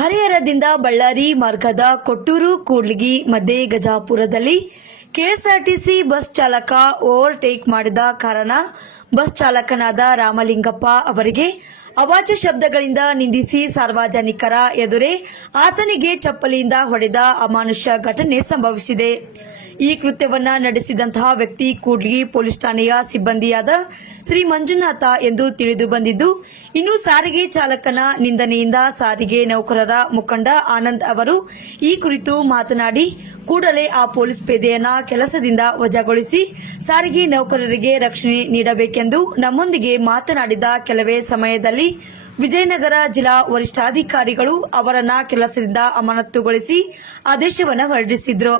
ಹರಿಹರದಿಂದ ಬಳ್ಳಾರಿ ಮಾರ್ಗದ ಕೊಟ್ಟೂರು ಕೂಡ್ಲಿಗಿ ಮಧ್ಯೆ ಗಜಾಪುರದಲ್ಲಿ ಕೆಎಸ್ಆರ್ಟಿಸಿ ಬಸ್ ಚಾಲಕ ಓವರ್ಟೇಕ್ ಮಾಡಿದ ಕಾರಣ ಬಸ್ ಚಾಲಕನಾದ ರಾಮಲಿಂಗಪ್ಪ ಅವರಿಗೆ ಅವಾಚ್ಯ ಶಬ್ದಗಳಿಂದ ನಿಂದಿಸಿ ಸಾರ್ವಜನಿಕರ ಎದುರೇ ಆತನಿಗೆ ಚಪ್ಪಲಿಯಿಂದ ಹೊಡೆದ ಅಮಾನುಷ್ಯ ಘಟನೆ ಸಂಭವಿಸಿದೆ. ಈ ಕೃತ್ಯವನ್ನ ನಡೆಸಿದಂತಹ ವ್ಯಕ್ತಿ ಕೂಡ್ಲಿ ಪೊಲೀಸ್ ಠಾಣೆಯ ಸಿಬ್ಬಂದಿಯಾದ ಶ್ರೀ ಮಂಜುನಾಥ ಎಂದು ತಿಳಿದು ಬಂದಿದ್ದು, ಇನ್ನು ಸಾರಿಗೆ ಚಾಲಕನ ನಿಂದನೆಯಿಂದ ಸಾರಿಗೆ ನೌಕರರ ಮುಖಂಡ ಆನಂದ್ ಅವರು ಈ ಕುರಿತು ಮಾತನಾಡಿ, ಕೂಡಲೇ ಆ ಪೊಲೀಸ್ ಪೇದೆಯನ್ನ ಕೆಲಸದಿಂದ ವಜಾಗೊಳಿಸಿ ಸಾರಿಗೆ ನೌಕರರಿಗೆ ರಕ್ಷಣೆ ನೀಡಬೇಕೆಂದು ನಮ್ಮೊಂದಿಗೆ ಮಾತನಾಡಿದ ಕೆಲವೇ ಸಮಯದಲ್ಲಿ ವಿಜಯನಗರ ಜಿಲ್ಲಾ ವರಿಷ್ಠಾಧಿಕಾರಿಗಳು ಅವರನ್ನ ಕೆಲಸದಿಂದ ಅಮಾನತುಗೊಳಿಸಿ ಆದೇಶವನ್ನು ಹೊರಡಿಸಿದ್ರು.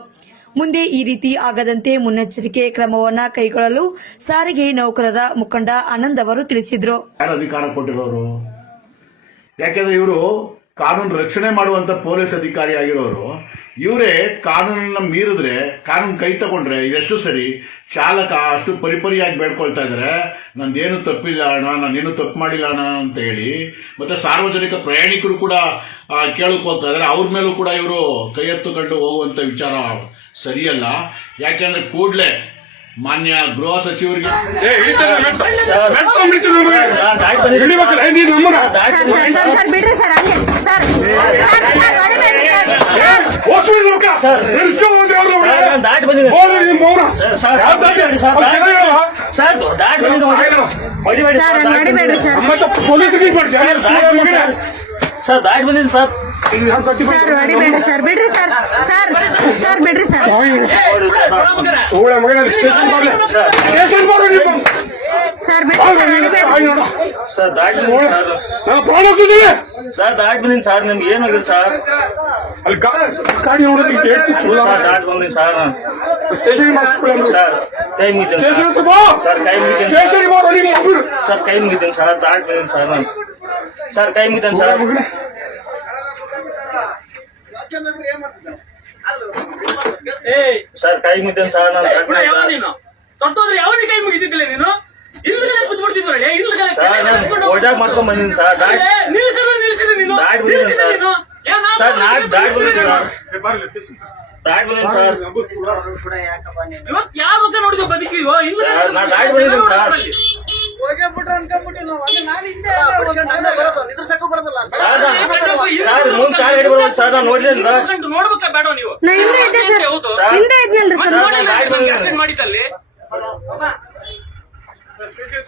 ಮುಂದೆ ಈ ರೀತಿ ಆಗದಂತೆ ಮುನ್ನೆಚ್ಚರಿಕೆ ಕ್ರಮವನ್ನ ಕೈಗೊಳ್ಳಲು ಸಾರಿಗೆ ನೌಕರರ ಮುಖಂಡ ಆನಂದ್ ಅವರು ತಿಳಿಸಿದ್ರು. ಅಧಿಕಾರ ಕೊಟ್ಟಿರೋರು? ಯಾಕೆಂದ್ರೆ ಇವರು ಕಾನೂನು ರಕ್ಷಣೆ ಮಾಡುವಂತ ಪೊಲೀಸ್ ಅಧಿಕಾರಿ ಆಗಿರೋರು. ಇವರೇ ಕಾನೂನನ್ನ ಮೀರಿದ್ರೆ ಕಾನೂನು ಕೈ ತಗೊಂಡ್ರೆ ಎಷ್ಟು ಸರಿ? ಚಾಲಕ ಅಷ್ಟು ಪರಿಪರಿಯಾಗಿ ಬೇಡ್ಕೊಳ್ತಾ ಇದ್ರೆ ನಂದೇನು ತಪ್ಪಿಲ್ಲ ಅಣ್ಣ ನಾನೇನು ತಪ್ಪು ಮಾಡಿಲ್ಲ ಅಣ್ಣ ಅಂತ ಹೇಳಿ ಮತ್ತೆ ಸಾರ್ವಜನಿಕ ಪ್ರಯಾಣಿಕರು ಕೂಡ ಕೇಳಿಕೊಳ್ತಾ ಇದ್ದಾರೆ ಅವ್ರ ಮೇಲೂ ಕೂಡ ಇವರು ಕೈ ಎತ್ತುಕೊಂಡು ಹೋಗುವಂತ ವಿಚಾರ ಸರಿಯಲ್ಲ. ಯಾಕೆಂದ್ರೆ ಕೂಡಲೇ ಮಾನ್ಯ ಗೃಹ ಸಚಿವರಿಗೆ ಬಿಡ್ರಿ ಸರ್ ಹಂಗೆ ಸರ್ ಸರ್, ಸರ್, ಹೊಡಿಬೇಡಿ ಸರ್. ಹೋಗ್ಬಿಡಿ ಲೋಕ ನಿಲ್ಸು ಒಂದು ಯಾವ್ದು ಅವ್ರು? ನಾನು ದಾಟಿ ಬಂದಿದ್ದೀನಿ. ಹೋಗ್ರಿ ನಿಮ್ಮ ಮೌನ ಸರ್, ಸರ್, ಯಾವ್ದು ದಾಟಿ? ಸರ್, ಅವ್ರು ಜನ ಹೇಳಲ್ಲ? ಸರ್ ದಾಟ್ ಬಂದಿದ್ದು ಹೊಡಿಬೇಡಿ. ಹೊಡಿಬೇಡಿ ಸರ್ ಸರ್, ದಾಟ್ ಹೊಡಿಬೇಡ್ರಿ ಸರ್ ಮತ್ತೆ ಪೊಲೀಸರಿಗೆ ಮಾಡಿ ಸರ್, ದಾಟ್ ಬಂದಿದ್ದು ಸರ್. ಸರ್ ದಾಟ್ ಬಂದಿದ್ದು ಸರ್ ಸರ್ ಹೊಡಿಬೇಡ್ರಿ ಸರ್ ಬಿಡ್ರಿ ಸರ್ ಸರ್ ಸರ್ ಬಿಡ್ರಿ ಸರ್ ಸೋಳ ಮಗನ ಸ್ಟೇಷನ್ ಬರ್ಲಿ ಸ್ಟೇಷನ್ ಬರ್ರಿ ನೀವು ಸರ್ ಸರ್ ದಾಟಿ ನಾನು ಪ್ರಾಣ ಹೋಗ್ತಿದ್ದೀವಿ ಸರ್ ದಾಟ್ ಬಂದಿದ್ದು ಸರ್ ನಿಮ್ಗೆ ಏನಾಗಿಲ್ಲ ಸರ್? ಅಲ್ಲಿ ಗಾಡಿ ಗೇಟ್ ಸರ್ ದಾಟ್ ಬಂದಿದ್ದು ಸರ್ ಸ್ಟೇಷನ್ ಸರ್. ಕೈ ಸ್ಟೇಷನ್ ಸರ್ ಕೈ ನಿಮ್ಮ ಸರ್ ಕೈ ಸರ್ ದಾಟ್ ಬಂದಿದ್ದೀನಿ ಸರ್. ನಾನು ಸರ್. ಕೈ ಮುಗಿದ್ದೀನಿ ಸರ್ ಸರ್ ಕೈ ಮುಗಿದ್ದೀನಿ ಸರ್. ನಾನು? ಸತ್ತೋದ್ರೆ ಯಾವ ಕೈ ಮುಗಿದಿದ್ದಿಲ್ಲ ನೀನು? ಇಲ್ಲಿ ಸರ್ ಮಾಡ್ಕೊಂಡ್ ಸರ್. ದಾಟ್ ದಾಟ್ ಸರ್ ಸರ್. ನಾಟ್ ದಾಟ್ ಬಂದಿದ್ದೀನಿ ಸರ್ ದಾಟ್ ಇವತ್ತು ಯಾವ ಮುಖ ನೋಡಿದ್ವಿ ಬದುಕಿವೋ ಇಲ್ಲ ಸರ್, ನಾನ್ ದಾಟ್ ಬಂದಿದ್ದೀನಿ ಸರ್. ಸರ್ ಮುಂದ್ ಕಾಲ್ ನೋಡ್ಲಿಲ್ಲ ನೋಡ್ಬೇಕಾ ಬೇಡ ನೀವು? ಹಿಂದೆ ಇದ್ದೆ ಸರ್. ಇದ್ನಲ್ರಿ. ಮಾಡಿದಲ್ಲಿ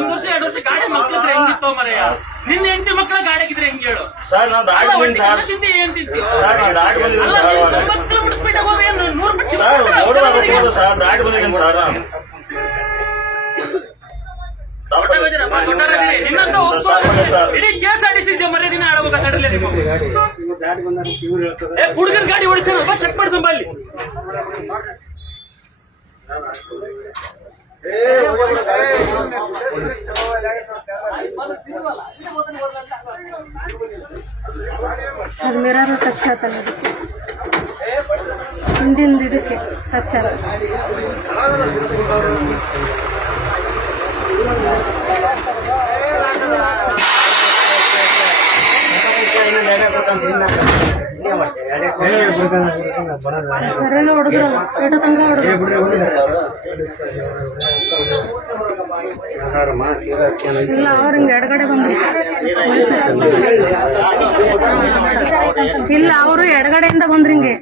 ಒಂದ್ ವರ್ಷ ಎರಡು ವರ್ಷ ಗಾಡಿ ಮಕ್ಳಿದ್ರೆ ಹೆಂಗಿತ್ತೋ ಮರೆಯ ನಿನ್ನ ಹೆಂಡತಿ ಮಕ್ಕಳ ಗಾಡಿ ಆಗಿದ್ರೆ ಹೆಂಗ್ ಹೇಳು? ಸರ್ ನಾನು ದಾಟ್ ಅಲ್ಲ, ಸರ್. ತಿಂದು ಏನ್ ತಿಂತೀವಿ ಸರ್ ನಾನು ದಾಟ್ ಬಂದಿದ್ದೀನಿ ಅಲ್ಲ ಸರ್. ನೀನು ಅವಾಗ. ತೊಂಬತ್ತು ಕಿಲೋಮೀಟರ್ ಸ್ಪೀಡ್ ಹೋಗಿ ಏನು? ನೂರು ಬಿಟ್ಟು ಸರ್ ನೋಡುವಾಗ ಗೊತ್ತಿರೋದು ಸರ್. ದಾಟ್ ಬಂದಿದ್ದೀನಿ ಸರ್ ನಾನು. ದೊಡ್ಡ ಗಜರಪ್ಪ, ದೊಡ್ಡವರಾಗಿರಿ. ನಿನ್ನಂತ ಹೋಗ್ಸೋ ಇಡೀ ಮರ್ಯ ದಿನ ಹುಡುಗನ ಗಾಡಿ ಓಡಿಸ್ತಾನೆ ಚೆಕ್ ಮಾಡಿ ಸಂಬಲ್ಲಿ ಅದು ಮಿರರ್ ಟಚ್ ಆತಲ್ಲ ಅದಕ್ಕೆ ಹಿಂದಿಂದ ಇದಕ್ಕೆ ಟಚ್ ಆತ ಇಲ್ಲ ಅವ್ರು ಹಿಂಗೆ ಬಂದ್ರು. ಇಲ್ಲ ಅವರು ಎಡಗಡೆಯಿಂದ ಬಂದ್ರಿ ಹಿಂಗೆ.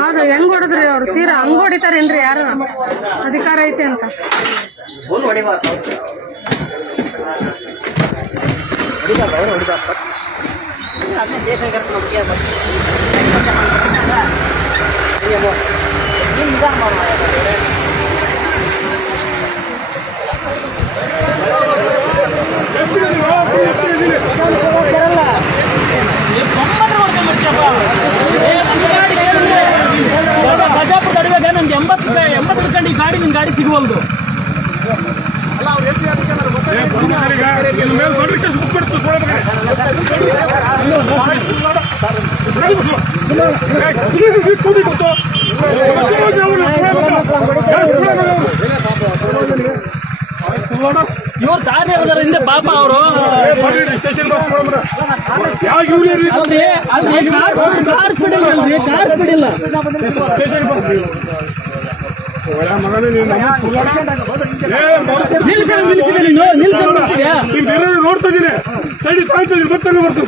ಅದು ಹೆಂಗ್ ಹೊಡೆದ್ರಿ ಅವ್ರು? ತೀರಾ ಹಂಗ್ ಹೊಡಿತಾರೇನ್ರಿ ಯಾರು? ಅಧಿಕಾರ ಐತೆ ಅಂತ. ಹೊಡಿಬಾರ್ದು ಅಂದ್ರೆ ಅದನ್ನೇ ದೇಶಕ್ಕೆ ಮುಖ್ಯದು ಎಂಬತ್ತು ಎಂಬತ್ತು ಕಂಡು ಈ ಗಾಡಿ ನಿಮ್ಮ ಗಾಡಿ ಸಿಗುವಲ್ದು ಅಲ್ಲ, ಅವ್ರು ಹೇಳ್ತೀವಿ ಇವ್ರು ದಾರಿ ಇರೋದ್ರ ಹಿಂದೆ ಪಾಪ ಅವರು. ಅಲ್ರಿ ಅಲ್ರಿ ಕಾರ್ ಕಾರ್ ಬಿಡಿಲ್ಲ ಅಲ್ರಿ ಕಾರ್ ಸ್ಪೀಡ್ ನೋಡ್ತಾ ಕಾಯ್ತಾ ಬರ್ತಾನೆ ಬರ್ತೀನಿ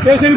ಸ್ಟೇಷನ್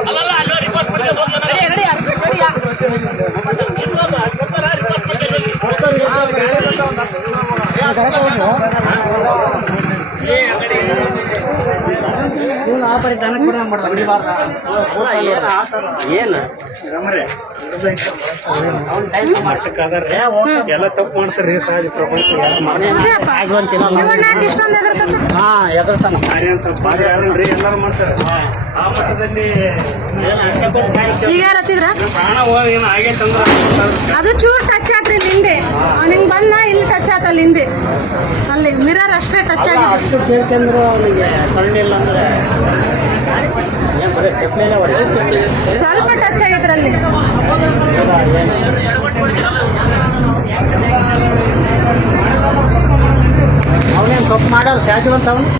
ಎಲ್ಲ ತಪ್ಪು ಸಹಜ ಪ್ರಪಂಚ ಯಾರನ್ರಿ ಎಲ್ಲಾರು ಮಾಡ್ತಾರೆ. ಆ ಮಟ್ಟದಲ್ಲಿ ಪ್ರಾಣ ಹೋಗಿ ಏನು ಅದು ಚೂರ್ ಟಚ್ ಆತ್ರಿ ಹಿಂದೆ ಅವ್ನಿಂಗ್ ಬಂದ ಇಲ್ಲಿ ಟಚ್ ಆತಲ್ಲ ಹಿಂದೆ ಅಲ್ಲಿ ಮಿರರ್ ಅಷ್ಟೇ ಟಚ್ ಆಗಿ ಅಷ್ಟು ಕೇಳ್ತಂದ್ರು ಅವನಿಗೆ ಕಣ್ಣಿಲ್ಲ ಅಂದ್ರೆ ಏನ್ ಬರೀ ಚಪ್ಪಲಿನೇ ಹೊಡೆದು ಸ್ವಲ್ಪ ಟಚ್ ಆಗಿದ್ರಲ್ಲಿ ಅವನೇನ್ ತಪ್ಪು ಮಾಡಲ್ಲ ಅಂತ ಅವನು?